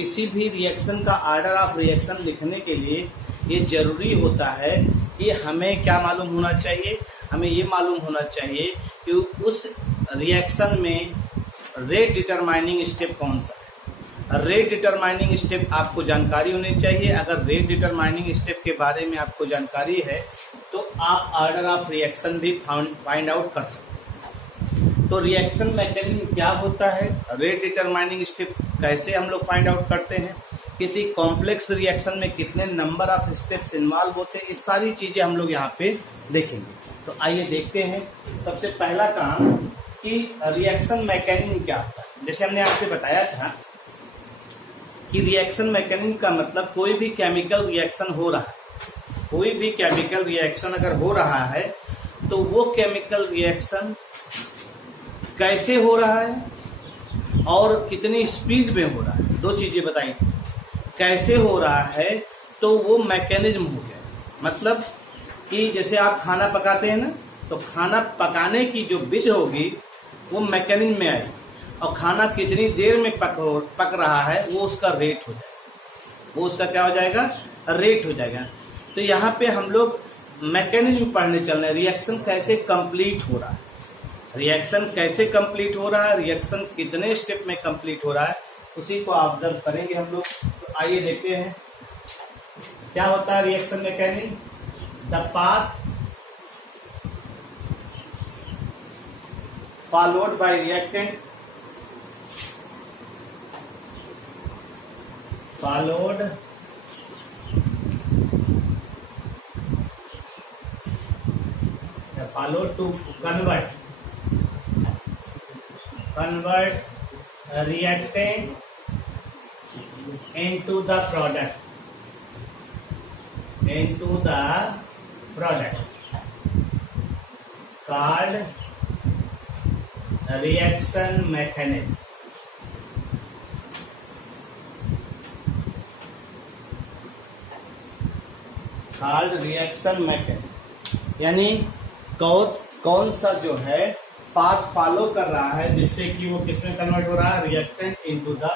किसी भी रिएक्शन का ऑर्डर ऑफ रिएक्शन लिखने के लिए ये जरूरी होता है कि हमें क्या मालूम होना चाहिए, हमें ये मालूम होना चाहिए कि उस रिएक्शन में रेट डिटरमाइनिंग स्टेप कौन सा है। रेट डिटरमाइनिंग स्टेप आपको जानकारी होनी चाहिए। अगर रेट डिटरमाइनिंग स्टेप के बारे में आपको जानकारी है तो आप ऑर्डर ऑफ रिएक्शन भी फाइंड आउट कर सकते हैं। तो रिएक्शन मैकेनिज्म क्या होता है, रेट डिटरमाइनिंग स्टेप कैसे हम लोग फाइंड आउट करते हैं, किसी कॉम्प्लेक्स रिएक्शन में कितने नंबर ऑफ स्टेप्स इन्वॉल्व होते हैं, ये सारी चीजें हम लोग यहाँ पे देखेंगे। तो आइए देखते हैं। सबसे पहला काम कि रिएक्शन मैकेनिज्म क्या होता है। जैसे हमने आपसे बताया था कि रिएक्शन मैकेनिज्म का मतलब कोई भी केमिकल रिएक्शन हो रहा है, कोई भी केमिकल रिएक्शन अगर हो रहा है तो वो केमिकल रिएक्शन कैसे हो रहा है और कितनी स्पीड में हो रहा है। दो चीजें बताई थी। कैसे हो रहा है तो वो मैकेनिज्म हो गया, मतलब कि जैसे आप खाना पकाते हैं ना, तो खाना पकाने की जो विधि होगी वो मैकेनिज्म में आएगी, और खाना कितनी देर में पक रहा है वो उसका रेट हो जाएगा, वो उसका क्या हो जाएगा, रेट हो जाएगा। तो यहाँ पे हम लोग मैकेनिज्म पढ़ने चल रहे हैं, रिएक्शन कैसे कंप्लीट हो रहा है, रिएक्शन कैसे कंप्लीट हो रहा है, रिएक्शन कितने स्टेप में कंप्लीट हो रहा है, उसी को ऑब्जर्व करेंगे हम लोग। तो आइए देखते हैं क्या होता है reaction mechanism. The path followed by reactant followed to convert a reactant into the product called reaction mechanism. Called reaction mechanism, यानी कौन सा जो है पाथ फॉलो कर रहा है जिससे कि वो किसमें कन्वर्ट हो रहा है, रिएक्टेंट इनटू द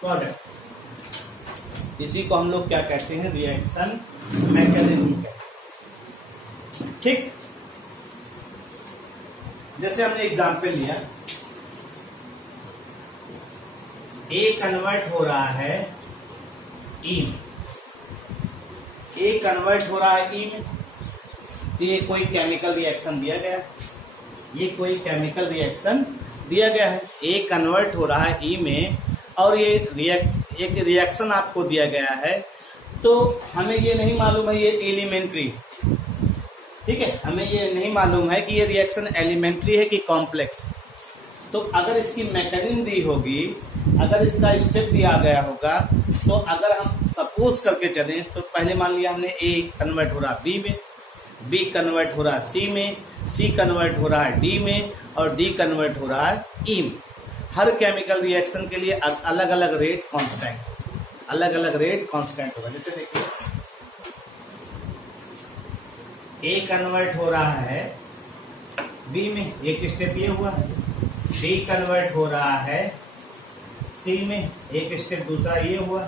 प्रोडक्ट। इसी को हम लोग क्या कहते हैं, रिएक्शन मैकेनिज्म कहते हैं। ठीक, जैसे हमने एग्जाम्पल लिया, ए कन्वर्ट हो रहा है ई में, ए कन्वर्ट हो रहा है ई में, तो ये कोई केमिकल रिएक्शन दिया गया है, ये कोई केमिकल रिएक्शन दिया गया है, ए कन्वर्ट हो रहा है ई में, और ये एक रिएक्शन आपको दिया गया है। तो हमें ये नहीं मालूम है ये एलिमेंट्री, ठीक है, हमें ये नहीं मालूम है कि ये रिएक्शन एलिमेंट्री है कि कॉम्प्लेक्स। तो अगर इसकी मैकेनिज्म दी होगी, अगर इसका स्टेप दिया गया होगा, तो अगर हम सपोज करके चलें तो पहले मान लिया हमने ए कन्वर्ट हो रहा बी में, बी कन्वर्ट हो रहा सी में, सी कन्वर्ट हो रहा है डी में, और डी कन्वर्ट हो रहा है ई में। हर केमिकल रिएक्शन के लिए अलग अलग रेट कांस्टेंट, अलग अलग रेट कांस्टेंट होगा। जैसे देखिए ए कन्वर्ट हो रहा है बी में, एक स्टेप ये हुआ, डी कन्वर्ट हो रहा है सी में, एक स्टेप दूसरा ये हुआ,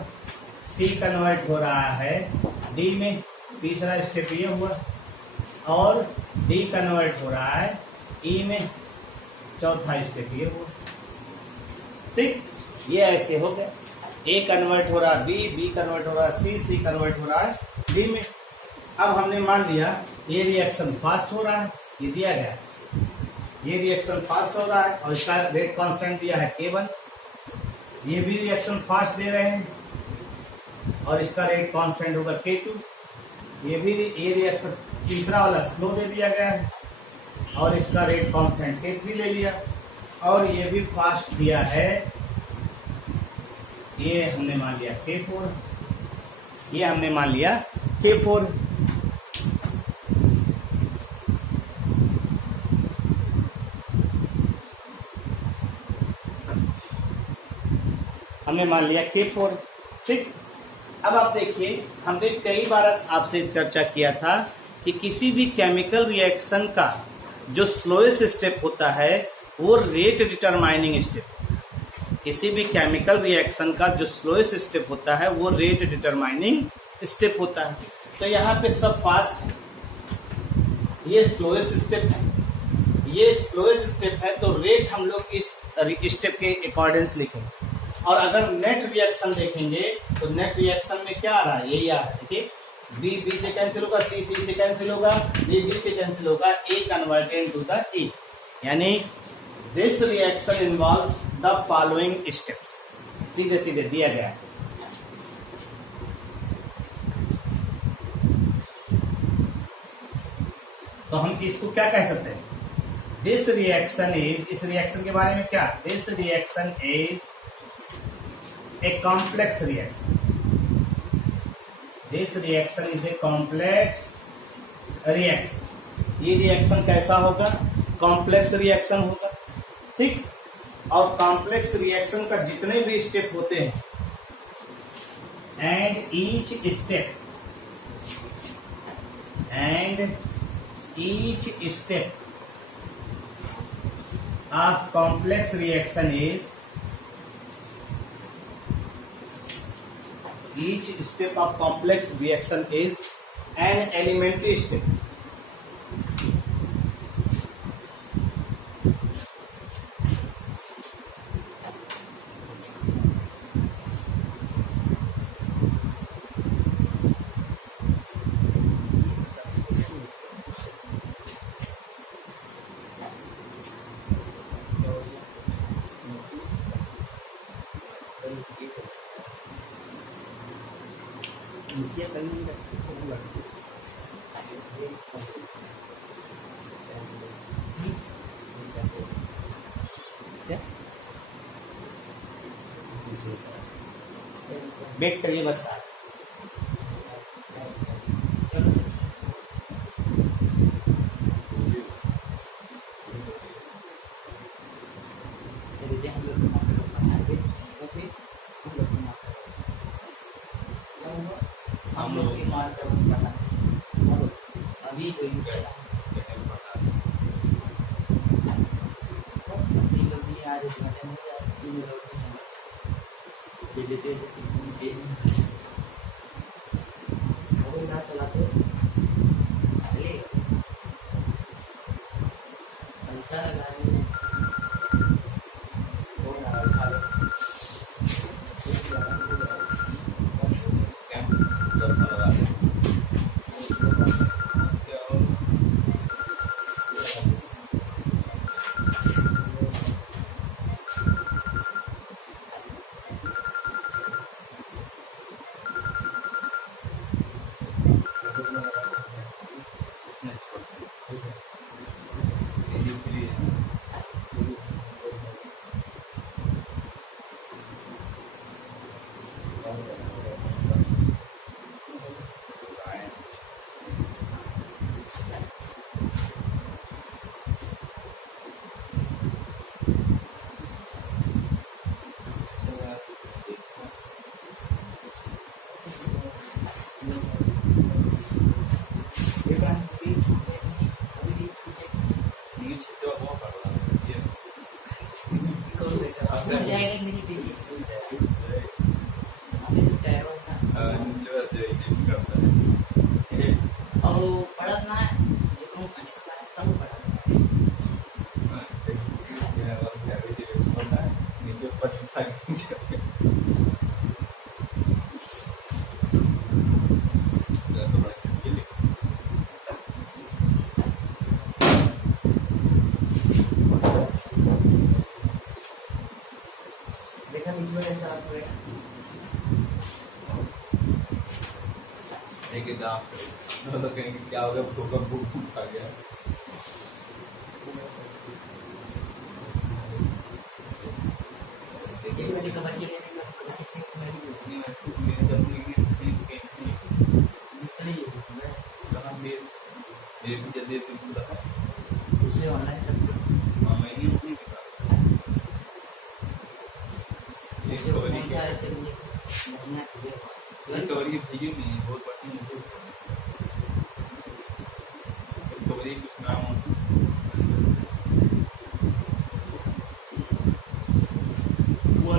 सी कन्वर्ट हो रहा है डी में, तीसरा स्टेप ये हुआ, और डी कन्वर्ट हो रहा है ई में, चौथा स्टेप ये हुआ। ठीक, ये ऐसे हो गया। ए कन्वर्ट हो रहा है बी, बी कन्वर्ट हो रहा है सी, सी कन्वर्ट हो रहा है डी में। अब हमने मान लिया ये रिएक्शन फास्ट हो रहा है, ये दिया गया है, ये रिएक्शन फास्ट हो रहा है और इसका रेट कांस्टेंट दिया है K1, ये भी रिएक्शन फास्ट दे रहे हैं और इसका रेट कांस्टेंट होगा K2, ये रिएक्शन तीसरा वाला स्लो दे दिया गया है और इसका रेट कांस्टेंट K3 ले लिया, और ये भी फास्ट दिया है, ये हमने मान लिया K4, ये हमने मान लिया K4। हमने मान लिया K4। ठीक, अब आप देखिए, हमने कई बार आपसे चर्चा किया था कि किसी भी केमिकल रिएक्शन का जो स्लोएस्ट स्टेप होता है वो रेट डिटरमाइनिंग स्टेप, किसी भी केमिकल रिएक्शन का जो स्लोएस्ट स्टेप होता है वो रेट डिटरमाइनिंग स्टेप होता है। तो यहाँ पे सब फास्ट, ये स्लोएस्ट स्टेप है, ये स्लोएस्ट स्टेप है, तो रेट हम लोग इस स्टेप के अकॉर्डिंग लिखेंगे। और अगर नेट रिएक्शन देखेंगे तो नेट रिएक्शन में क्या आ रहा है, यही आ रहा है। देखिए बी से कैंसिल होगा, सी से कैंसिल होगा, डी से कैंसिल होगा, ए कन्वर्टेड टू द ए, यानी this reaction involves the following steps. सीधे सीधे दिया गया है। तो हम इसको क्या कह सकते हैं, दिस रिएक्शन इज, इस रिएक्शन के बारे में क्या, this reaction is a complex reaction, this reaction is a complex reaction. ये रिएक्शन कैसा होगा, कॉम्प्लेक्स रिएक्शन होगा, ठीक। और कॉम्प्लेक्स रिएक्शन का जितने भी स्टेप होते हैं, and each step of complex reaction is, each step of complex reaction is an elementary step. Wait करिए बस। हम लोग की मार कर अभी जो चलाते पैसा लगाने तो कहेंगे क्या हो गया, भूकंप भूकंप आ गया। रिकवरी भेजी नहीं, बहुत बढ़िया रिकवरी कुछ नाम हो वो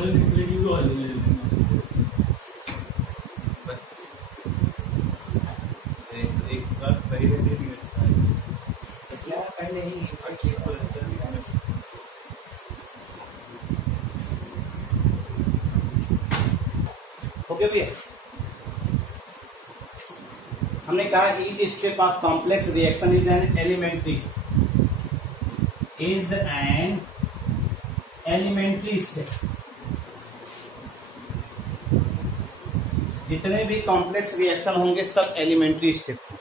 एक बार सही रहती है पिछला पहले ही ओके भैया, हमने कहा each step of complex reaction is an elementary step. जितने भी कॉम्प्लेक्स रिएक्शन होंगे सब एलिमेंट्री स्टेप हैं।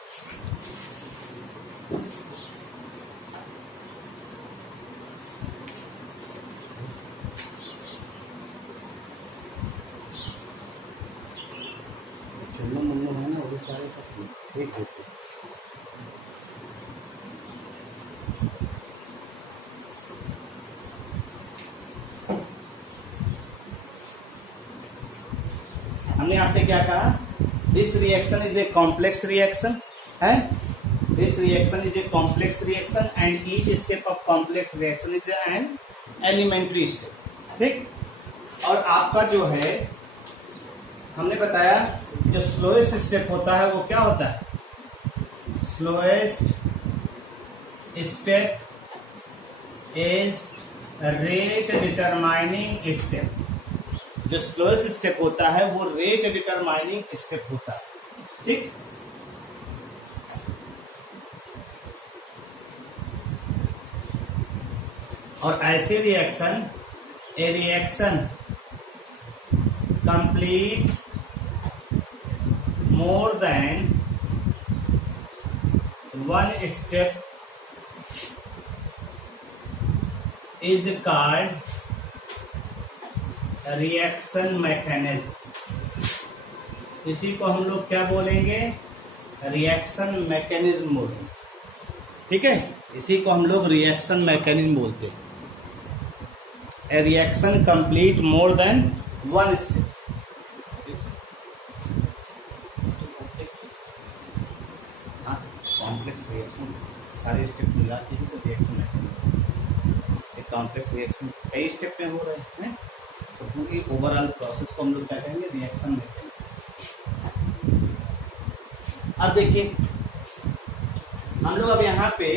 चुन्नू मुन्नू है ना, वो सारे ठीक होते हैं। हमने आपसे क्या कहा, this reaction is a complex reaction है, this reaction is a complex reaction and each step of complex reaction is an elementary step. ठीक, और आपका जो है हमने बताया जो स्लोएस्ट स्टेप होता है वो क्या होता है, slowest step is rate determining step. जो स्लोएस्ट स्टेप होता है वो रेट डिटरमाइनिंग स्टेप होता है। ठीक, और ऐसे reaction, A reaction complete more than one step is called reaction mechanism। इसी को हम लोग क्या बोलेंगे, रिएक्शन मैकेनिज्म बोलेंगे। ठीक है, इसी को हम लोग रिएक्शन मैकेनिज्म बोलते हैं। ए reaction complete more than one step. Complex reaction सारे स्टेप मिलाते हैं तो रिएक्शन मैकेनिज्म। एक कॉम्प्लेक्स रिएक्शन कई स्टेप में हो रहे हैं तो पूरी ओवरऑल प्रोसेस को हम लोग क्या कहेंगे, रिएक्शन मैकेनिज्म। अब देखिए हम लोग अब यहाँ पे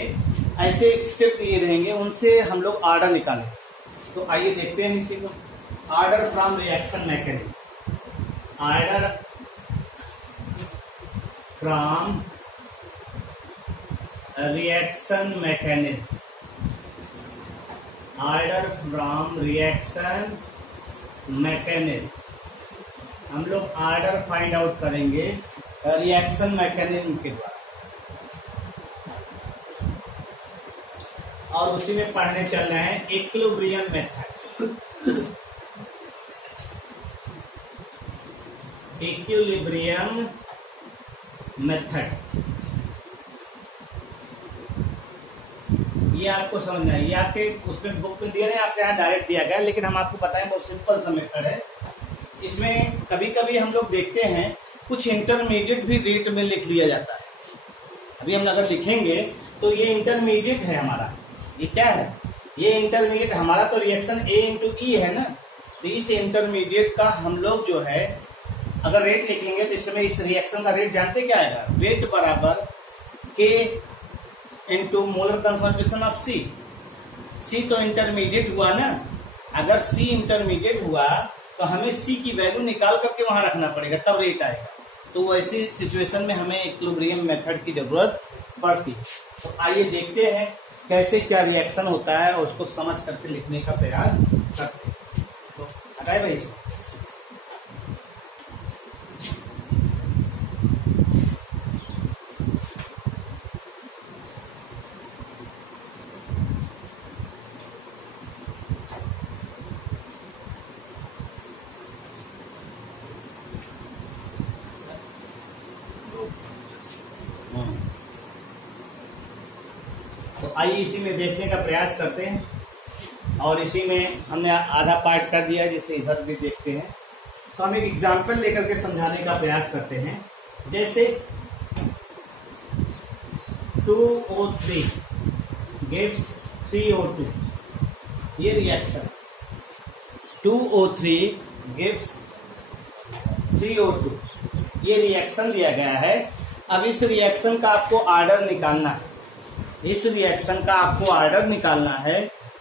ऐसे स्टेप दिए रहेंगे, उनसे हम लोग ऑर्डर निकालें। तो आइए देखते हैं इसी को, order from reaction mechanism. Order from reaction mechanism, order from reaction mechanism. हम लोग ऑर्डर फाइंड आउट करेंगे रिएक्शन मैकेनिज्म के द्वारा, और उसी में पढ़ने चल रहे हैं इक्विलिब्रियम मेथड। इक्विलिब्रियम मेथड ये आपको समझना है, ये आपके उसमें बुक में दिया नहीं, आपके यहाँ डायरेक्ट दिया गया, लेकिन हम आपको बताएं बहुत सिंपल सा मेथड है। इसमें कभी कभी हम लोग देखते हैं कुछ इंटरमीडिएट भी रेट में लिख लिया जाता है। अभी हम अगर लिखेंगे तो ये इंटरमीडिएट है हमारा, ये क्या है, ये इंटरमीडिएट हमारा तो रिएक्शन A इंटू ई है ना। तो इस इंटरमीडिएट का हम लोग जो है अगर रेट लिखेंगे तो इसमें इस रिएक्शन का रेट जानते क्या आएगा, रेट बराबर K into molar concentration of C। C तो इंटरमीडिएट हुआ ना, अगर C इंटरमीडिएट हुआ तो हमें C की वैल्यू निकाल करके वहां रखना पड़ेगा, तब रेट आएगा। तो ऐसी सिचुएशन में हमें इक्विलिब्रियम मेथड की जरूरत पड़ती है। तो आइए देखते हैं कैसे क्या रिएक्शन होता है और उसको समझ करके लिखने का प्रयास करते हैं। तो हटाए भाई इसको। तो आइए इसी में देखने का प्रयास करते हैं, और इसी में हमने आधा पार्ट कर दिया है, जिसे इधर भी देखते हैं। तो हम एक एग्जाम्पल लेकर के समझाने का प्रयास करते हैं। जैसे 2O3 gives 3O2, ये रिएक्शन 2O3 gives 3O2, ये रिएक्शन दिया गया है। अब इस रिएक्शन का आपको ऑर्डर निकालना है, इस रिएक्शन का आपको ऑर्डर निकालना है।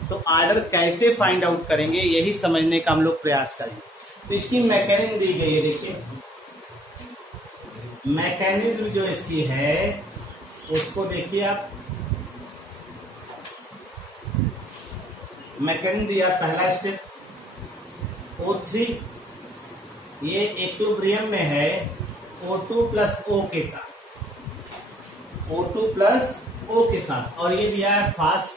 तो ऑर्डर कैसे फाइंड आउट करेंगे, यही समझने का हम लोग प्रयास करेंगे। तो इसकी मैकेनिज्म दी गई है, देखिए मैकेनिज्म जो इसकी है उसको देखिए आप। मैकेनिज्म दिया, पहला स्टेप O3, ये इक्विलिब्रियम में है O2 प्लस O के साथ, O2 प्लस O के साथ। और ये दिया है फास्ट,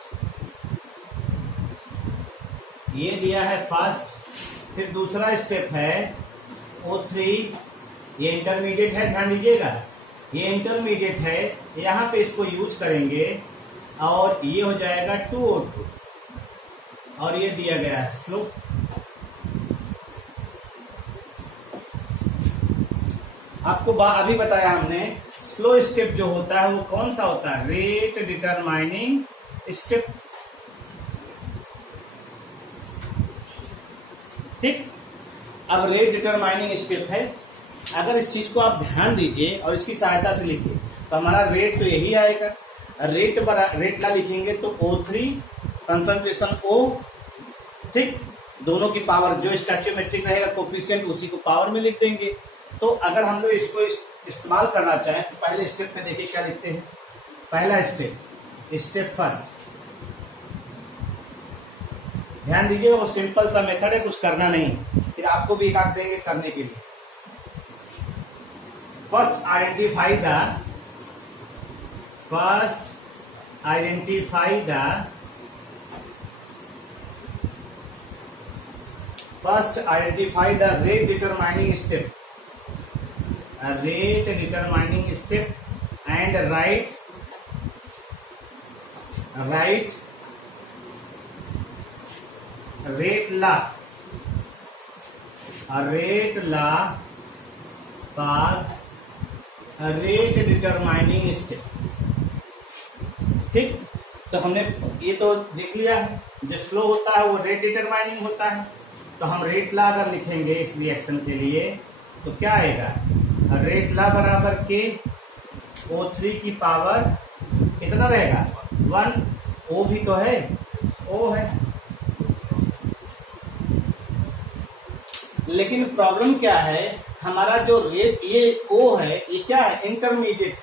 ये दिया है फास्ट। फिर दूसरा स्टेप है O3, ये इंटरमीडिएट है, ध्यान दीजिएगा ये इंटरमीडिएट है, यहां पे इसको यूज करेंगे और ये हो जाएगा 2O2 और ये दिया गया है स्लो। आपको अभी बताया हमने स्लो स्टेप जो होता है वो कौन सा होता है, रेट डिटरमाइनिंग स्टेप। ठीक, अब रेट डिटरमाइनिंग स्टेप है। अगर इस चीज को आप ध्यान दीजिए और इसकी सहायता से लिखिए तो हमारा रेट तो यही आएगा। रेट ला लिखेंगे तो O3 कंसंट्रेशन O, ठीक, दोनों की पावर जो स्टैच्यूमेट्रिक रहेगा कोफिशिएंट उसी को पावर में लिख देंगे। तो अगर हम लोग इसको इस्तेमाल करना चाहें तो पहले स्टेप में देखिए क्या लिखते हैं। पहला स्टेप फर्स्ट, ध्यान दीजिए वो सिंपल सा मेथड है, कुछ करना नहीं है, फिर आपको भी एक आंक देंगे करने के लिए। First identify the rate determining step and write rate law for rate determining step। ठीक, तो हमने ये तो देख लिया है, जो स्लो होता है वो रेट डिटरमाइनिंग होता है। तो हम रेट ला अगर लिखेंगे इस रिएक्शन के लिए तो क्या आएगा, रेट ला बराबर के O3 की पावर कितना रहेगा 1, O भी तो है, O है। लेकिन प्रॉब्लम क्या है, हमारा जो रेट ये O है ये क्या है, इंटरमीडिएट।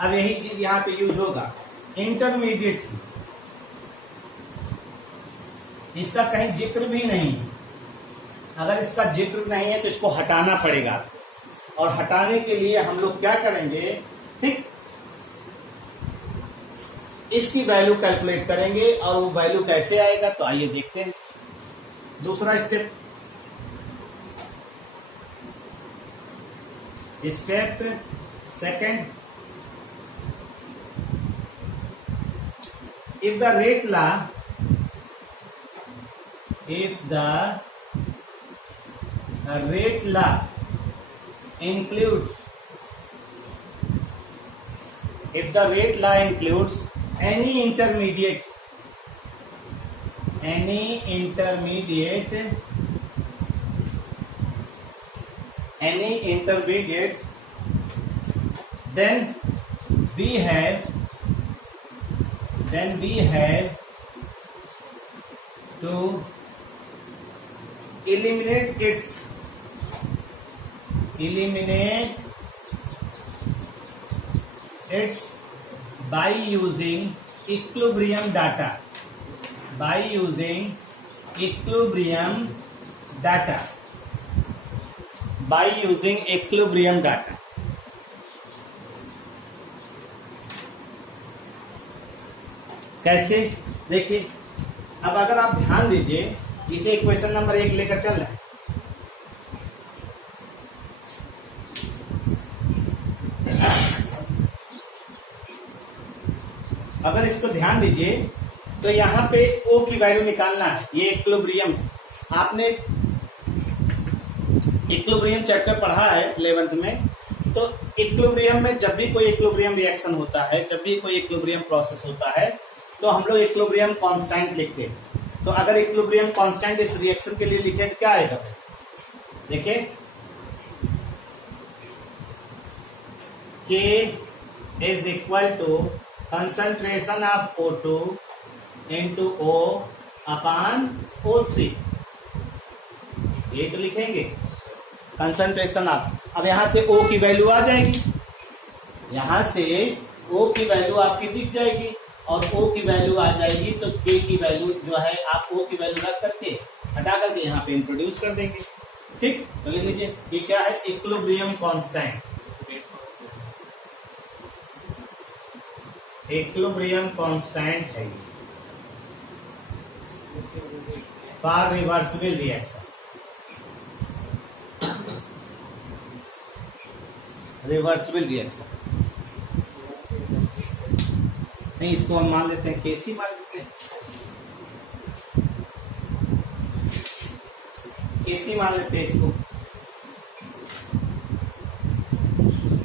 अब यही चीज यहाँ पे यूज होगा, इंटरमीडिएट, इसका कहीं जिक्र भी नहीं। अगर इसका जिक्र नहीं है तो इसको हटाना पड़ेगा, और हटाने के लिए हम लोग क्या करेंगे, ठीक, इसकी वैल्यू कैलकुलेट करेंगे। और वो वैल्यू कैसे आएगा तो आइए देखते हैं। दूसरा step second, if the rate law includes any intermediate then we have to eliminate its by using equilibrium data, कैसे, देखिए। अब अगर आप ध्यान दीजिए, इसे इक्वेशन नंबर 1 लेकर चल रहे हैं। अगर इसको ध्यान दीजिए तो यहाँ पे O की वैल्यू निकालना है, ये इक्विलिब्रियम है। आपने इक्विलिब्रियम चैप्टर पढ़ा है 11th में। तो इक्विलिब्रियम में जब भी कोई इक्विलिब्रियम रिएक्शन होता है, जब भी कोई इक्विलिब्रियम प्रोसेस होता है, तो हम लोग इक्विलिब्रियम कांस्टेंट लिखते हैं। तो अगर इक्विलिब्रियम कांस्टेंट इस रिएक्शन के लिए लिखे तो क्या आएगा, देखिए K is equal to concentration of O2 into O upon O3, ये तो लिखेंगे कंसंट्रेशन ऑफ। अब यहां से O की वैल्यू आ जाएगी, यहां से O की वैल्यू आपकी दिख जाएगी और O की वैल्यू आ जाएगी, तो K की वैल्यू जो है आप O की वैल्यू रख करके हटा करके यहाँ पे इंट्रोड्यूस कर देंगे। ठीक, तो लिख लीजिए ये क्या है, इक्विलिब्रियम कांस्टेंट, इक्विलिब्रियम कांस्टेंट है for reversible reaction, reversible reaction. नहीं, इसको हम मान लेते हैं केसी मान लेते हैं, केसी मान लेते हैं इसको।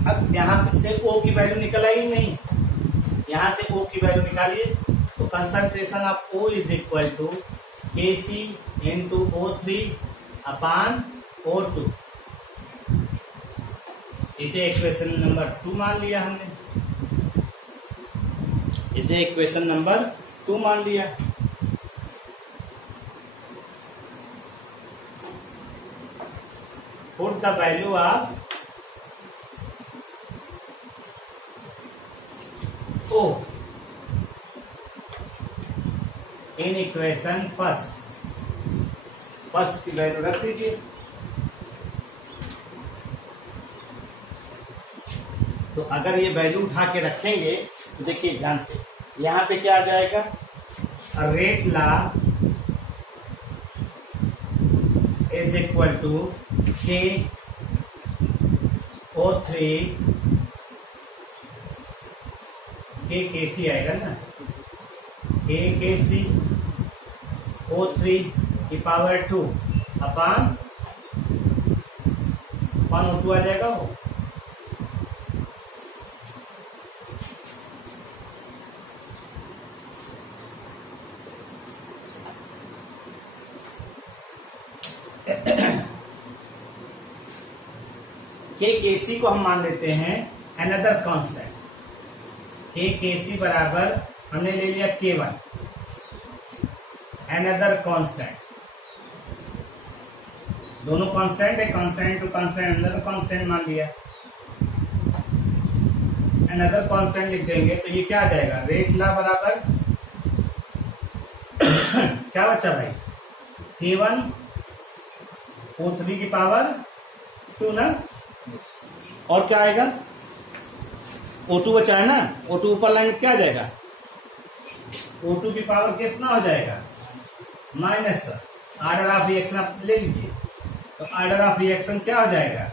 अब यहां से O की वैल्यू निकल आई नहीं, यहां से O की वैल्यू निकालिए, तो concentration of O is equal to Kc into O3 upon O2, इसे इक्वेशन नंबर 2 मान लिया हमने, इसे इक्वेशन नंबर 2 मान लिया। Put the value of O in equation first की वैल्यू रख दीजिए। तो अगर ये वैल्यू उठा के रखेंगे तो देखिए ध्यान से, यहां पे क्या आ जाएगा, rate law is equal to K O3 Kc आएगा ना, Kc O3 की पावर 2 अपान O2 आ जाएगा वो। Kc को हम मान लेते हैं अनदर कांस्टेंट, Kc बराबर हमने ले लिया K1, अनदर कांस्टेंट, दोनों कांस्टेंट है, constant to constant, another constant मान लिया, अनदर कांस्टेंट लिख देंगे तो ये क्या आ जाएगा, रेट लॉ बराबर क्या बचा भाई, K1 O3 की पावर 2 ना, और क्या आएगा, O2 बचा है ना, O2 ऊपर लाइन क्या आ जाएगा, O2 की पावर कितना हो जाएगा, माइनस, ऑर्डर ऑफ रिएक्शन आप ले लीजिए, तो ऑर्डर ऑफ रिएक्शन क्या हो जाएगा,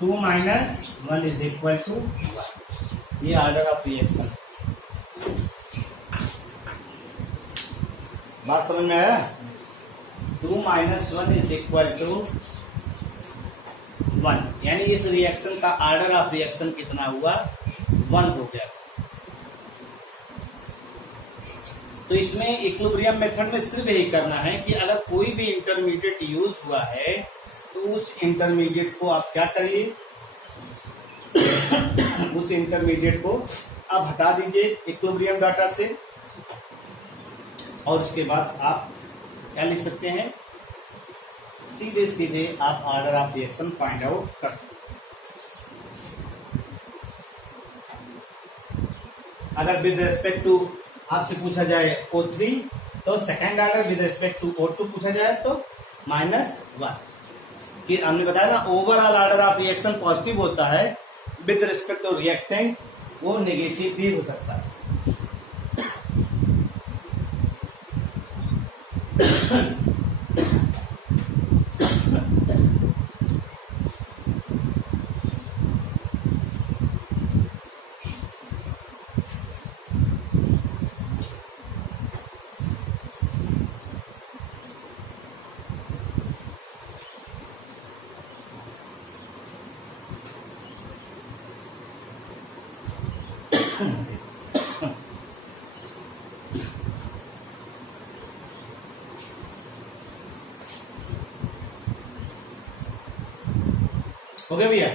2 माइनस 1 इज इक्वल टू 1, ये ऑर्डर ऑफ रिएक्शन। बात समझ में आया, 2 माइनस 1 इज इक्वल टू 1, यानी इस रिएक्शन का ऑर्डर ऑफ रिएक्शन कितना हुआ, 1 हो गया। तो इसमें इक्विलिब्रियम मेथड में सिर्फ यही करना है कि अगर कोई भी इंटरमीडिएट यूज हुआ है तो उस इंटरमीडिएट को आप क्या करिए, उस इंटरमीडिएट को आप हटा दीजिए इक्विलिब्रियम डाटा से, और उसके बाद आप क्या लिख सकते हैं, सीधे सीधे आप order of reaction find out कर सकते हैं। अगर विद रेस्पेक्ट टू आपसे पूछा जाए O3 तो second order, with respect to O2 पूछा जाए तो -1, कि हमने बताया ना overall order of reaction positive होता है, विद रिस्पेक्ट टू रिएक्टेंट वो नेगेटिव भी हो सकता है। हो गया भैया?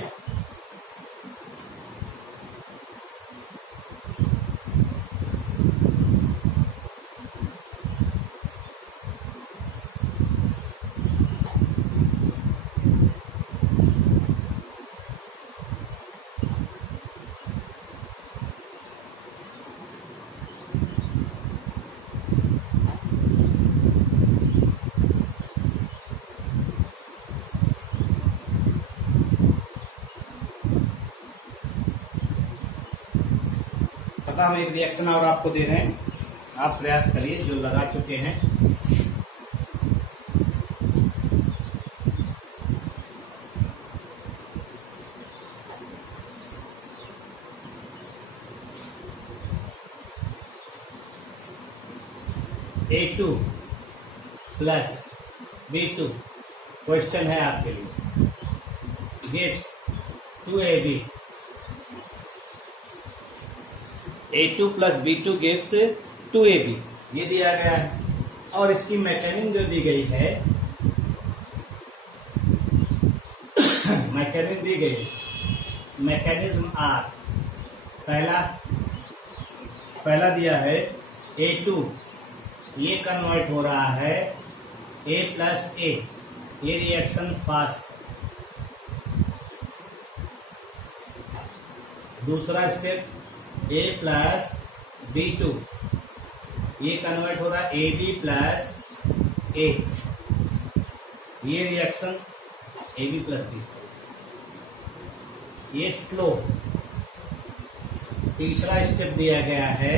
पता हम एक रिएक्शन और आपको दे रहे हैं, आप प्रयास करिए जो लगा चुके हैं। A2 प्लस B2 क्वेश्चन है आपके लिए, gives 2AB। A2 plus B2 gives 2AB, ये दिया गया है। और इसकी मैकेनिज्म जो दी गई है, मैकेनिज्म दी गई है, मैकेनिज्म आर, पहला दिया है A2, ये कन्वर्ट हो रहा है A प्लस A, ये रिएक्शन फास्ट। दूसरा स्टेप A प्लस B2, ये कन्वर्ट हो रहा है AB प्लस A, ये रिएक्शन AB प्लस B से, ये स्लो। तीसरा स्टेप दिया गया है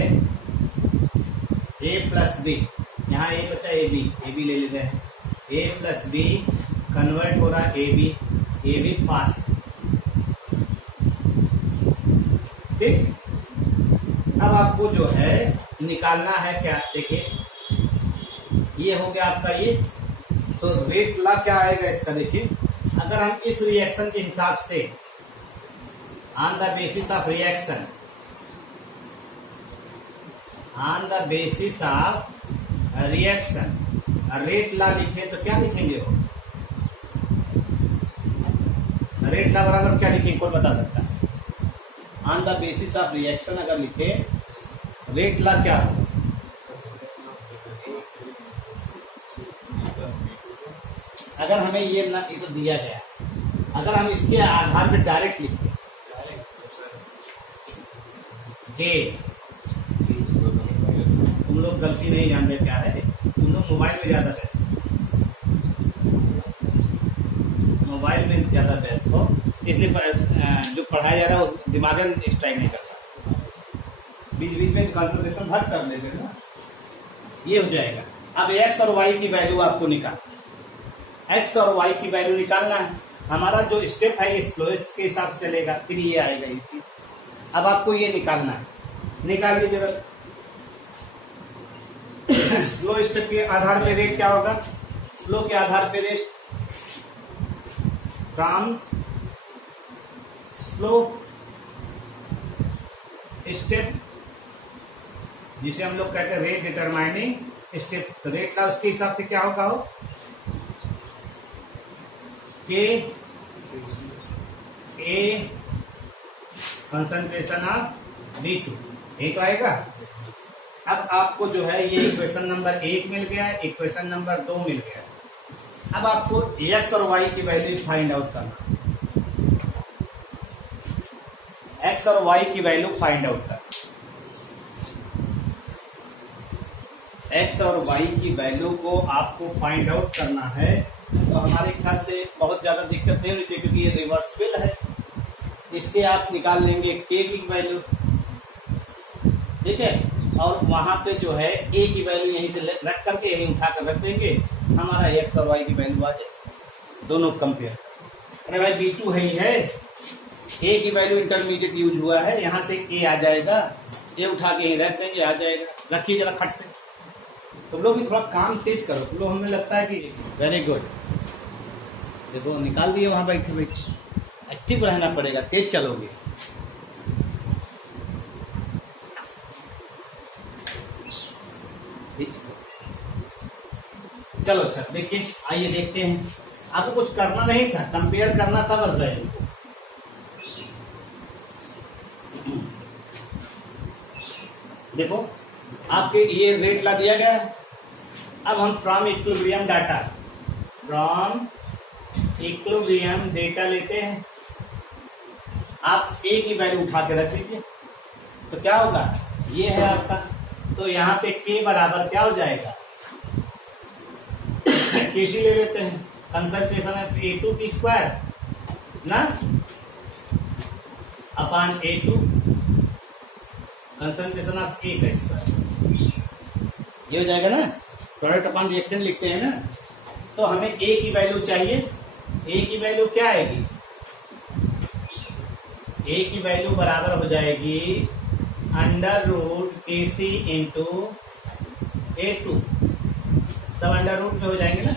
A प्लस B, यहाँ A बचा AB ले लेते हैं। A प्लस B कन्वर्ट हो रहा है AB फास्ट। ठीक, अब आपको जो है निकालना है क्या, देखिए ये हो गया आपका ये, तो रेट ला क्या आएगा इसका, देखिए अगर हम इस रिएक्शन के हिसाब से on the basis of reaction, on the basis of reaction rate ला लिखे तो क्या लिखेंगे हो, रेट ला बराबर क्या लिखेंगे, कौन बता सकता है? On the basis of reaction अगर लिखे रेट ला क्या हो, अगर हमें ये ना, ये तो दिया गया, अगर हम इसके आधार पे डायरेक्ट लिखते गेन, तुम लोग गलती नहीं जान रहे क्या है, तुम लोग मोबाइल में ज्यादा व्यस्त, मोबाइल में ज्यादा व्यस्त हो, इसलिए जो पढ़ाया जा रहा है वो दिमाग में स्ट्राइक नहीं करता, बीच बीच में कंसंट्रेशन भर कर लेते ना, ये हो जाएगा। अब एक्स और वाई की वैल्यू आपको एक्स और वाई की वैल्यू निकालना है। हमारा जो स्टेप है ये स्लोएस्ट के हिसाब से चलेगा, फिर ये आएगा ये चीज। अब आपको ये निकालना है, निकाल लीजिए जरा। स्लो स्टेप के आधार पे रेट क्या होगा, स्लो के आधार पे रेट फ्रॉम स्लो स्टेप, जिसे हम लोग कहते हैं रेट डिटरमाइनिंग स्टेप, तो रेट का उसके हिसाब से क्या होगा हो, के ए कंसंट्रेशन ऑफ B2, एक आएगा। अब आपको जो है ये इक्वेशन नंबर 1 मिल गया, इक्वेशन नंबर 2 मिल गया। अब आपको एक्स और वाई की वैल्यू फाइंड आउट करना, एक्स और वाई की वैल्यू फाइंड आउट करना। एक्स और वाई की वैल्यू को आपको फाइंड आउट करना है, तो हमारे ख्याल से बहुत ज्यादा दिक्कत नहीं होनी चाहिए, क्योंकि ये रिवर्सिबल है। इससे आप निकाल लेंगे के की वैल्यू, ठीक है, और वहां पे जो है ए की वैल्यू यहीं से रख करके यहीं उठा कर रख देंगे, हमारा एक्स और वाई की वैल्यू आ जाए, दोनों कंपेयर। अरे भाई B2 है ही है, ए की वैल्यू इंटरमीडिएट यूज हुआ है, यहाँ से ए आ जाएगा, ये उठा के यहीं रख देंगे, आ जाएगा। रखिए जरा खट से, तुम लोग भी थोड़ा काम तेज करो, तुम लोग हमें लगता है कि वेरी गुड। देखो निकाल दिए, वहां बैठे बैठे एक्टिव रहना पड़ेगा, तेज चलोगे। चलो अच्छा देखिए, आइए देखते हैं। आपको कुछ करना नहीं था, कंपेयर करना था बस वैल्यू को। देखो आपके ये रेट ला दिया गया है। अब हम फ्रॉम इक्विलिब्रियम डेटा लेते हैं। आप ए की वैल्यू उठा के रख लीजिए, तो क्या होगा, ये है आपका। तो यहाँ पे के बराबर क्या हो जाएगा, केसी ले लेते हैं, कंसंट्रेशन ऑफ A2 की स्क्वायर ना अपान A2 कंसंट्रेशन ऑफ A का स्क्वायर, ये हो जाएगा ना। प्रोडक्ट अपान रिएक्टेंट लिखते हैं ना। तो हमें A की वैल्यू चाहिए। A की वैल्यू क्या आएगी, A की वैल्यू बराबर हो जाएगी under root KC into A2, सब अंडर रूट में हो जाएंगे ना,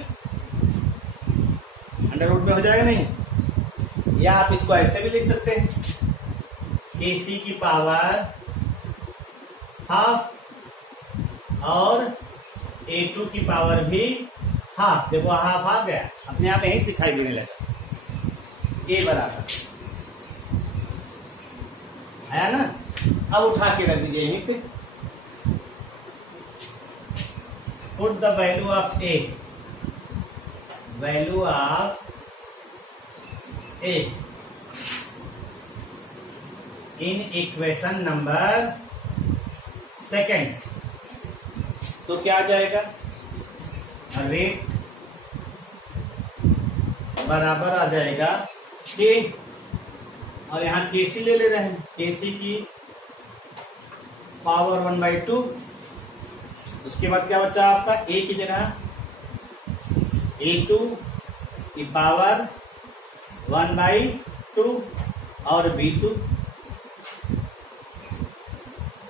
अंडर रूट में हो जाएगा नहीं। या आप इसको ऐसे भी लिख सकते हैं, KC की पावर हाफ और A2 की पावर भी हाफ। देखो हाफ आ गया, अपने आप यही दिखाई देने लगा, A बराबर आया ना। अब उठा के रख दीजिए यहीं पे, put the value of A, value of A in equation number second. तो क्या आ जाएगा, रेट बराबर आ जाएगा K, और यहाँ KC ले रहे हैं, KC की पावर 1/2। उसके बाद क्या बचा आपका, A की जगह A2 की पावर 1/2 और B2,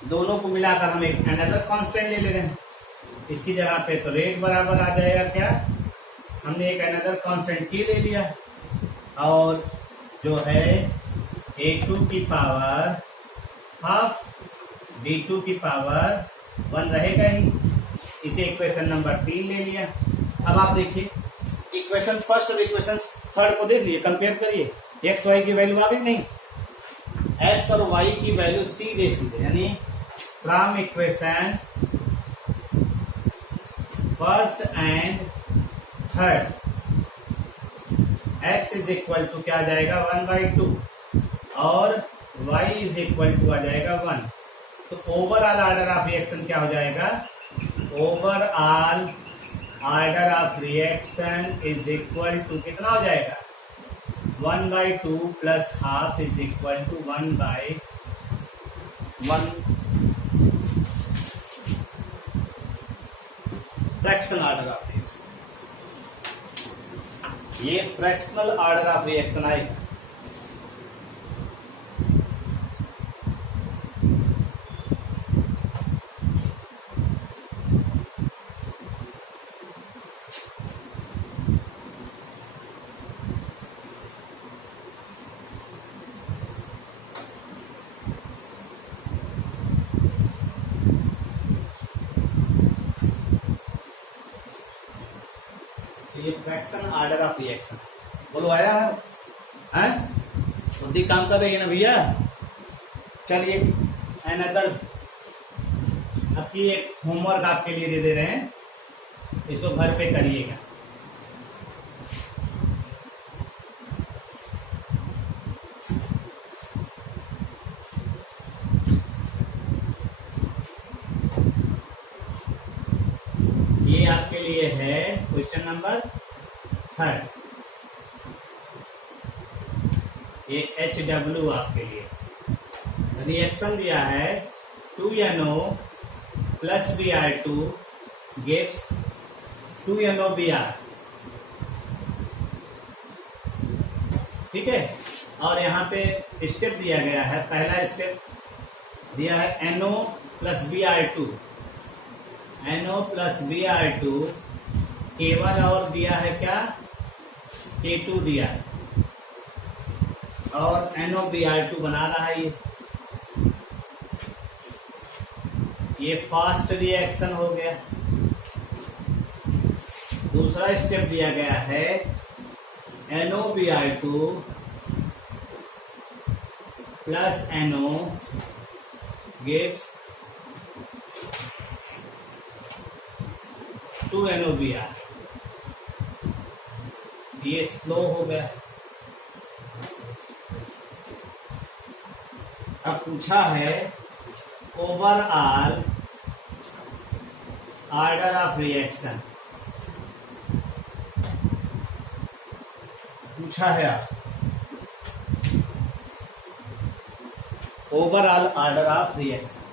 दोनों को मिलाकर हम एक अनदर कांस्टेंट ले रहे हैं इसकी जगह पे। तो रेट बराबर आ जाएगा क्या, हमने एक अनदर कांस्टेंट K ले लिया, और जो है A2 की पावर हाफ, B2 की पावर 1 रहेगा ही। इसे इक्वेशन नंबर 3 ले लिया। अब आप देखिए इक्वेशन फर्स्ट और इक्वेशन थर्ड को देख लीजिए, कंपेयर करिए, एक्स वाई की वैल्यू आ गई नहीं, एक्स और वाई की वैल्यू सीधे सीधे, यानी from equation first and third x is equal to क्या आ जाएगा 1/2 और y इज इक्वल टू आ जाएगा 1। तो ओवरऑल ऑर्डर ऑफ रिएक्शन क्या हो जाएगा, overall order of reaction is equal to कितना हो जाएगा 1/2 plus half is equal to 1/1। Fractional order of reaction, ये फ्रैक्शनल ऑर्डर ऑफ रिएक्शन आएगा। ये फ्रैक्शन ऑर्डर ऑफ रिएक्शन, बोलो आया है, बुद्धि काम कर रही है ना भैया। चलिए अनदर आपकी एक होमवर्क आपके लिए दे रहे हैं, इसको घर पे करिएगा। ये आपके लिए है क्वेश्चन नंबर 3, ये HW आपके लिए रिएक्शन दिया है 2NO plus Br2 gives 2NOBr, ठीक है। और यहाँ पे स्टेप दिया गया है, पहला स्टेप दिया है NO plus Br2, NO plus Br2 K1 और दिया है क्या K2 दिया है, और NOBr2 बना रहा है ये फास्ट रिएक्शन हो गया। दूसरा स्टेप दिया गया है NOBr2 plus NO gives 2NOBr, ये स्लो हो गया। अब पूछा है ओवरऑल ऑर्डर ऑफ रिएक्शन, पूछा है आपसे overall order of reaction.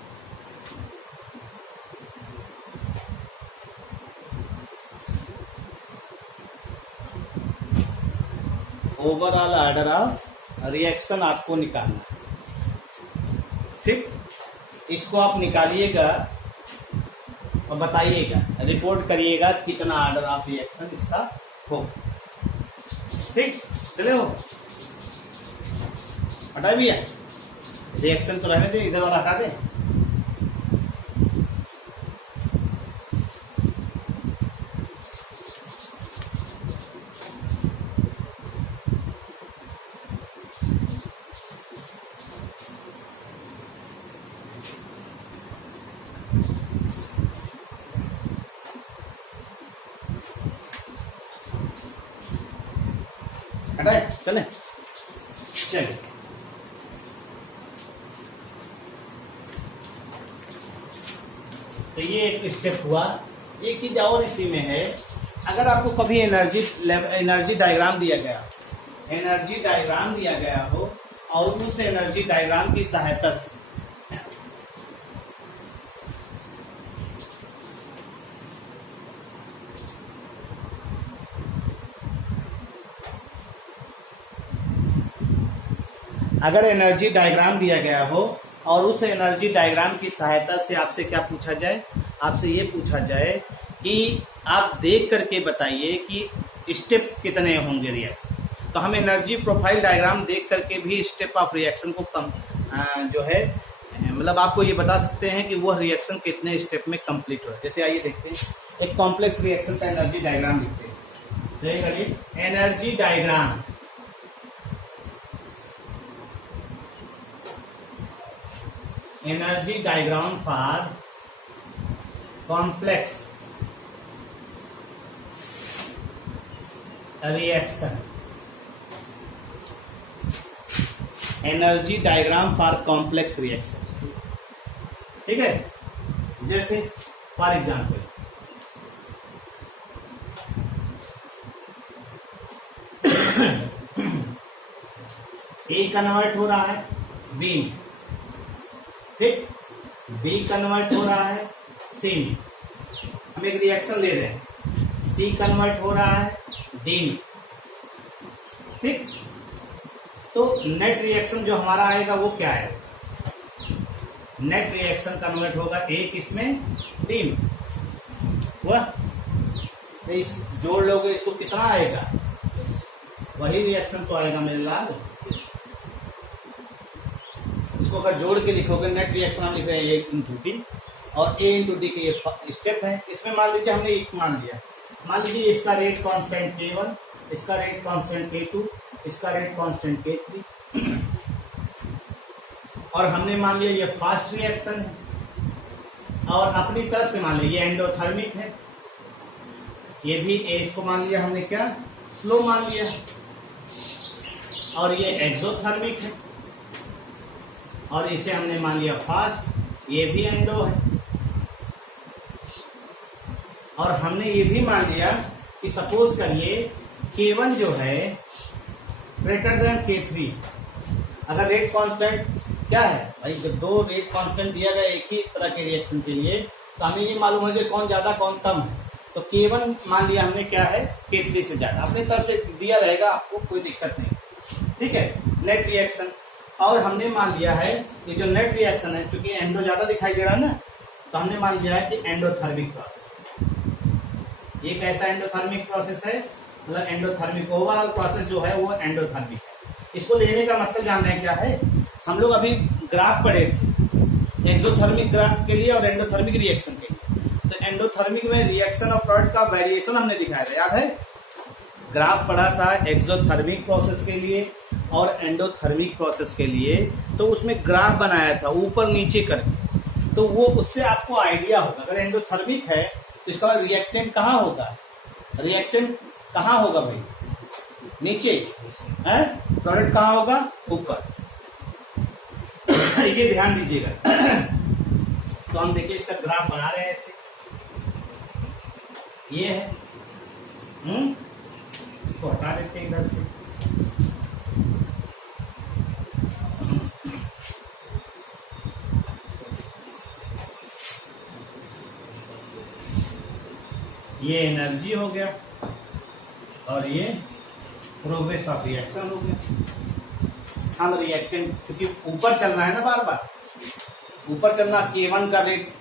Overall order of reaction आपको निकालना है, ठीक। इसको आप निकालिएगा और बताइएगा, रिपोर्ट करिएगा कितना ऑर्डर ऑफ रिएक्शन इसका हो, ठीक। चले हो, हटा भैया, रिएक्शन तो रहने दे, इधर वाला हटा दे। हटाए, चले चलिए। तो ये एक स्टेप हुआ। एक चीज और इसी में है, अगर आपको कभी एनर्जी डायग्राम दिया गया, एनर्जी डायग्राम दिया गया हो और उस एनर्जी डायग्राम की सहायता से अगर एनर्जी डायग्राम दिया गया हो और उस एनर्जी डायग्राम की सहायता से आपसे क्या पूछा जाए, आपसे ये पूछा जाए कि आप देख करके बताइए कि स्टेप कितने होंगे रिएक्शन, तो हम एनर्जी प्रोफाइल डायग्राम देख करके भी स्टेप ऑफ रिएक्शन को कम जो है मतलब आपको ये बता सकते हैं कि वह रिएक्शन कितने स्टेप में कंप्लीट हो। जैसे आइए देखते हैं, एक कॉम्प्लेक्स रिएक्शन का एनर्जी डायग्राम लिखते हैं। Energy diagram, energy diagram for complex reaction, energy diagram for complex reaction, ठीक है। जैसे फॉर एग्जाम्पल ए कन्वर्ट हो रहा है बी में, ठीक, बी कन्वर्ट हो रहा है सी में, हम एक रिएक्शन ले रहे हैं, सी कन्वर्ट हो रहा है डी में, ठीक। तो नेट रिएक्शन जो हमारा आएगा वो क्या है, नेट रिएक्शन कन्वर्ट होगा ए किसमें, डी में, वह इस जोड़ लोगे इसको कितना आएगा, वही रिएक्शन तो आएगा मेरे लाल। इसको अगर जोड़ के लिखोगे नेट रिएक्शन हम लिख रहे हैं ए इंटू डी, और ए इंटू डी के ये स्टेप है। इसमें मान लीजिए हमने एक मान लिया, मान लीजिए इसका रेट कांस्टेंट K1, इसका रेट कांस्टेंट K2, इसका रेट कांस्टेंट K3, और हमने मान लिया ये फास्ट रिएक्शन है, और अपनी तरफ से मान लिया ये एंडोथर्मिक है, ये भी इसको मान लिया हमने क्या, स्लो मान लिया, और ये एक्सोथर्मिक है, और इसे हमने मान लिया फास्ट, ये भी एंडो है, और हमने ये भी मान लिया कि सपोज करिए K1 जो है ग्रेटर देन K3, अगर रेट कांस्टेंट क्या है भाई, जब दो रेट कांस्टेंट दिया गया एक ही तरह के रिएक्शन के लिए, तो हमें ये मालूम है कौन ज्यादा कौन कम है, तो K1 मान लिया हमने क्या है K3 से ज्यादा, अपनी तरफ से दिया रहेगा, आपको कोई दिक्कत नहीं, ठीक है। नेट रिएक्शन, और हमने मान लिया है कि जो नेट रिएक्शन है, क्योंकि एंडो ज्यादा दिखाई दे रहा है ना, तो हमने मान लिया है कि एंडोथर्मिक प्रोसेस है। ये कैसा एंडोथर्मिक प्रोसेस है, मतलब एंडोथर्मिक ओवरऑल प्रोसेस जो है वो एंडोथर्मिक है। इसको लेने का मतलब जानना है क्या है, हम लोग अभी ग्राफ पढ़े थे एक्सोथर्मिक ग्राफ के लिए और एंडोथर्मिक रिएक्शन के लिए, तो एंडोथर्मिक में रिएक्शन और प्रोडक्ट का वेरिएशन हमने दिखाया था, याद है। ग्राफ पढ़ा था एक्सोथर्मिक प्रोसेस के लिए और एंडोथर्मिक प्रोसेस के लिए, तो उसमें ग्राफ बनाया था ऊपर नीचे करके, तो वो उससे आपको आइडिया होगा। अगर एंडोथर्मिक है तो इसका रिएक्टेंट कहाँ होगा? रिएक्टेंट कहाँ होगा भाई? नीचे है, प्रोडक्ट कहाँ होगा? ऊपर। ये ध्यान दीजिएगा। तो हम देखिए इसका ग्राफ बना रहे हैं ऐसे, ये है, इसको हटा देते हैं इधर से। ये एनर्जी हो गया और ये प्रोग्रेस ऑफ रिएक्शन हो गया। हम रिएक्टेंट क्योंकि ऊपर चल रहा है ना, बार बार ऊपर चलना, K1 का रेट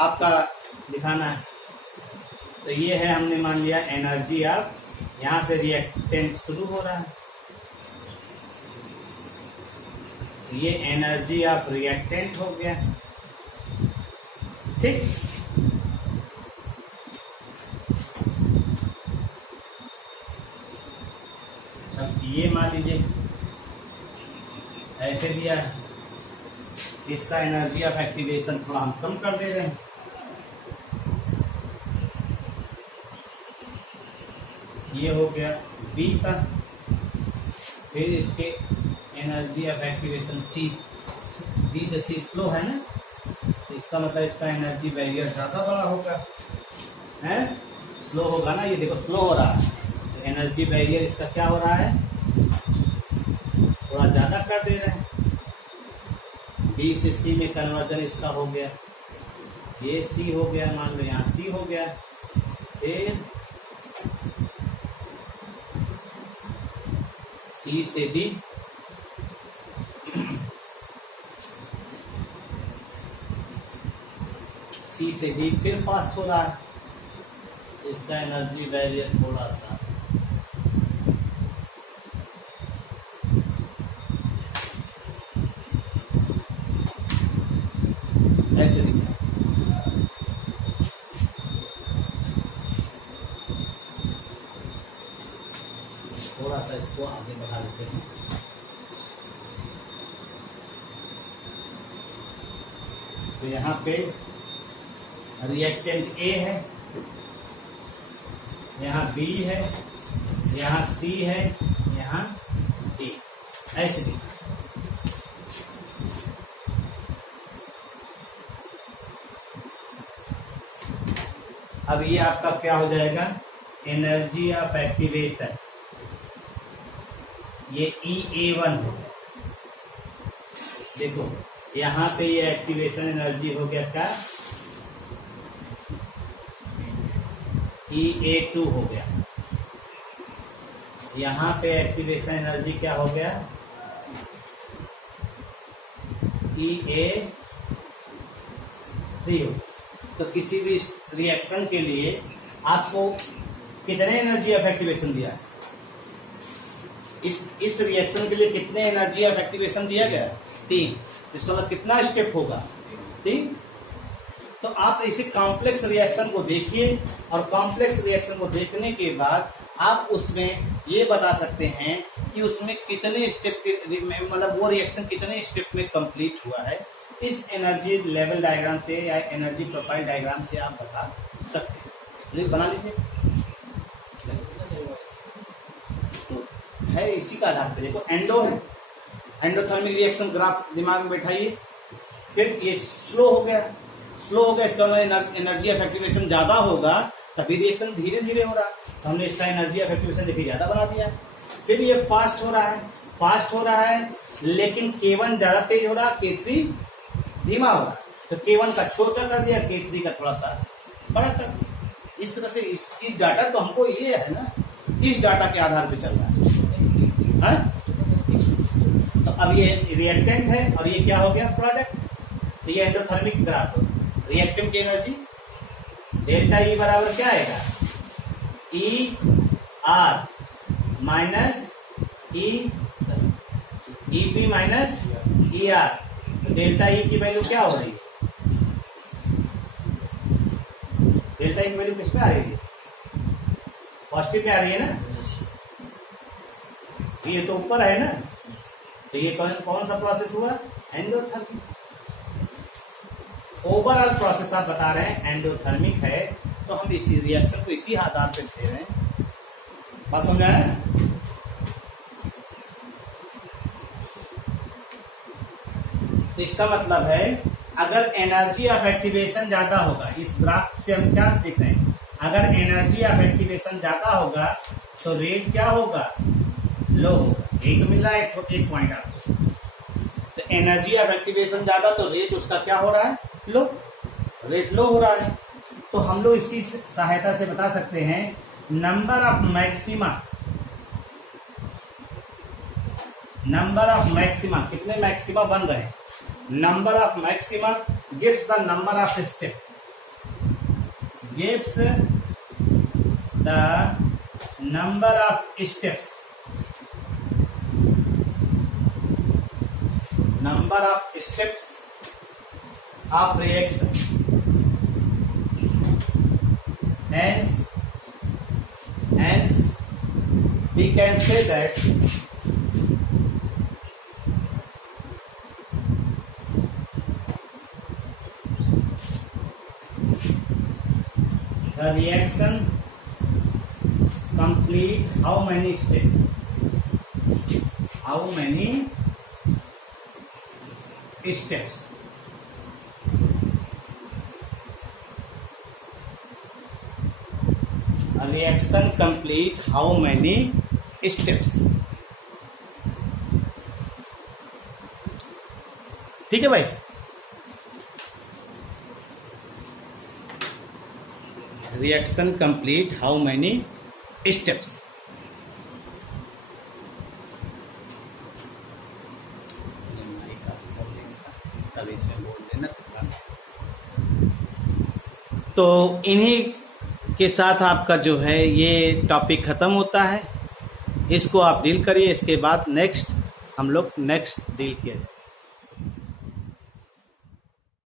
आपका दिखाना है। तो ये है, हमने मान लिया एनर्जी ऑफ, यहां से रिएक्टेंट शुरू हो रहा है, ये एनर्जी ऑफ रिएक्टेंट हो गया। ठीक, अब ये मान लीजिए ऐसे दिया है, इसका एनर्जी ऑफ एक्टिवेशन थोड़ा हम कम कर दे रहे हैं। ये हो गया बी का, फिर इसके energy of activation C, B से सी स्लो है ना, तो इसका मतलब इसका एनर्जी बैरियर ज्यादा बड़ा होगा, है स्लो होगा ना, ये देखो स्लो हो रहा है, तो एनर्जी बैरियर इसका क्या हो रहा है? थोड़ा ज्यादा कर दे रहे हैं। बी से सी में कन्वर्जन इसका हो गया, ये सी हो गया, मान लो यहाँ सी हो गया, फिर सी से डी, सी से डी फिर फास्ट हो रहा है, इसका एनर्जी बैरियर थोड़ा सा ऐसे दिखा। थोड़ा सा इसको आगे बढ़ा देते हैं। तो यहाँ पे रिएक्टेंट ए है, यहाँ बी है, यहाँ सी है, यहाँ ए, ऐसे दिखा। अब ये आपका क्या हो जाएगा? एनर्जी ऑफ एक्टिवेशन, ये EA1 हो गया। देखो यहाँ पे ये एक्टिवेशन एनर्जी हो गया क्या? EA2 हो गया। यहाँ पे एक्टिवेशन एनर्जी क्या हो गया? EA3 हो। तो किसी भी रिएक्शन के लिए आपको कितने एनर्जी ऑफ एक्टिवेशन दिया है? इस रिएक्शन के लिए कितने एनर्जी ऑफ एक्टिवेशन दिया गया? 3। इसका मतलब कितना स्टेप होगा? 3। तो आप इसे कॉम्प्लेक्स रिएक्शन को देखिए, और कॉम्प्लेक्स रिएक्शन को देखने के बाद आप उसमें ये बता सकते हैं कि उसमें कितने स्टेप, मतलब वो रिएक्शन कितने स्टेप में कंप्लीट हुआ है। इस एनर्जी लेवल डायग्राम से या एनर्जी प्रोफाइल डायग्राम से आप बता सकते हैं। चलिए बना लीजिए। तो है इसी का आधार पे, देखो एंडो है, एंडोथर्मिक रिएक्शन ग्राफ दिमाग में बैठाइए। फिर ये स्लो हो गया, स्लो हो गया, इसका मतलब एनर्जी ऑफ एक्टिवेशन ज्यादा होगा, तभी रिएक्शन धीरे धीरे हो रहा है, तो हमने इसका एनर्जी ऑफ एक्टिवेशन देखिए ज्यादा बना दिया। फिर ये फास्ट हो रहा है, फास्ट हो रहा है, लेकिन K1 ज्यादा तेज हो रहा, K3 धीमा हो रहा है, तो K1 का छोटा कर दिया, K3 का थोड़ा सा बड़ा कर दिया। इस तरह से इस डाटा तो हमको ये है ना, इस डाटा के आधार पे चल रहा है। तो अब ये रिएक्टेंट है और ये क्या हो गया? प्रोडक्ट। तो ये एंडोथर्मिक ग्राफ हो। रिएक्टेंट की एनर्जी डेल्टा ई बराबर क्या आएगा? ER minus EP minus ER। तो डेल्टा ई की वैल्यू क्या हो रही है? डेल्टा ई की वैल्यू किस पे आ रही है? पॉजिटिव पे आ रही है ना, ये तो ऊपर है ना, तो ये कौन सा प्रोसेस हुआ? एंडोथर्मिक। ओवरऑल प्रोसेस आप बता रहे हैं एंडोथर्मिक है, तो हम इसी रिएक्शन को इसी आधार पर दे रहे हैं। बात समझ आया? इसका मतलब है अगर एनर्जी ऑफ एक्टिवेशन ज्यादा होगा, इस ग्राफ से हम क्या देख रहे हैं, अगर एनर्जी ऑफ एक्टिवेशन ज्यादा होगा तो रेट क्या होगा, लो होगा। एक मिल रहा है एक पॉइंट आपको। तो एनर्जी ऑफ एक्टिवेशन ज्यादा तो रेट उसका क्या हो रहा है, लो, रेट लो हो रहा है। तो हम लोग इसी सहायता से बता सकते हैं नंबर ऑफ मैक्सिमा कितने मैक्सिमा बन रहे हैं, number of maxima gives the number of step, gives the number of steps, number of steps of reaction. Hence we can say that the reaction complete how many steps? How many steps? A reaction complete how many steps? ठीक है भाई। Reaction complete how many steps. तो इन्हीं के साथ आपका जो है ये टॉपिक ख़त्म होता है। इसको आप डील करिए, इसके बाद नेक्स्ट हम लोग डील किया जाए।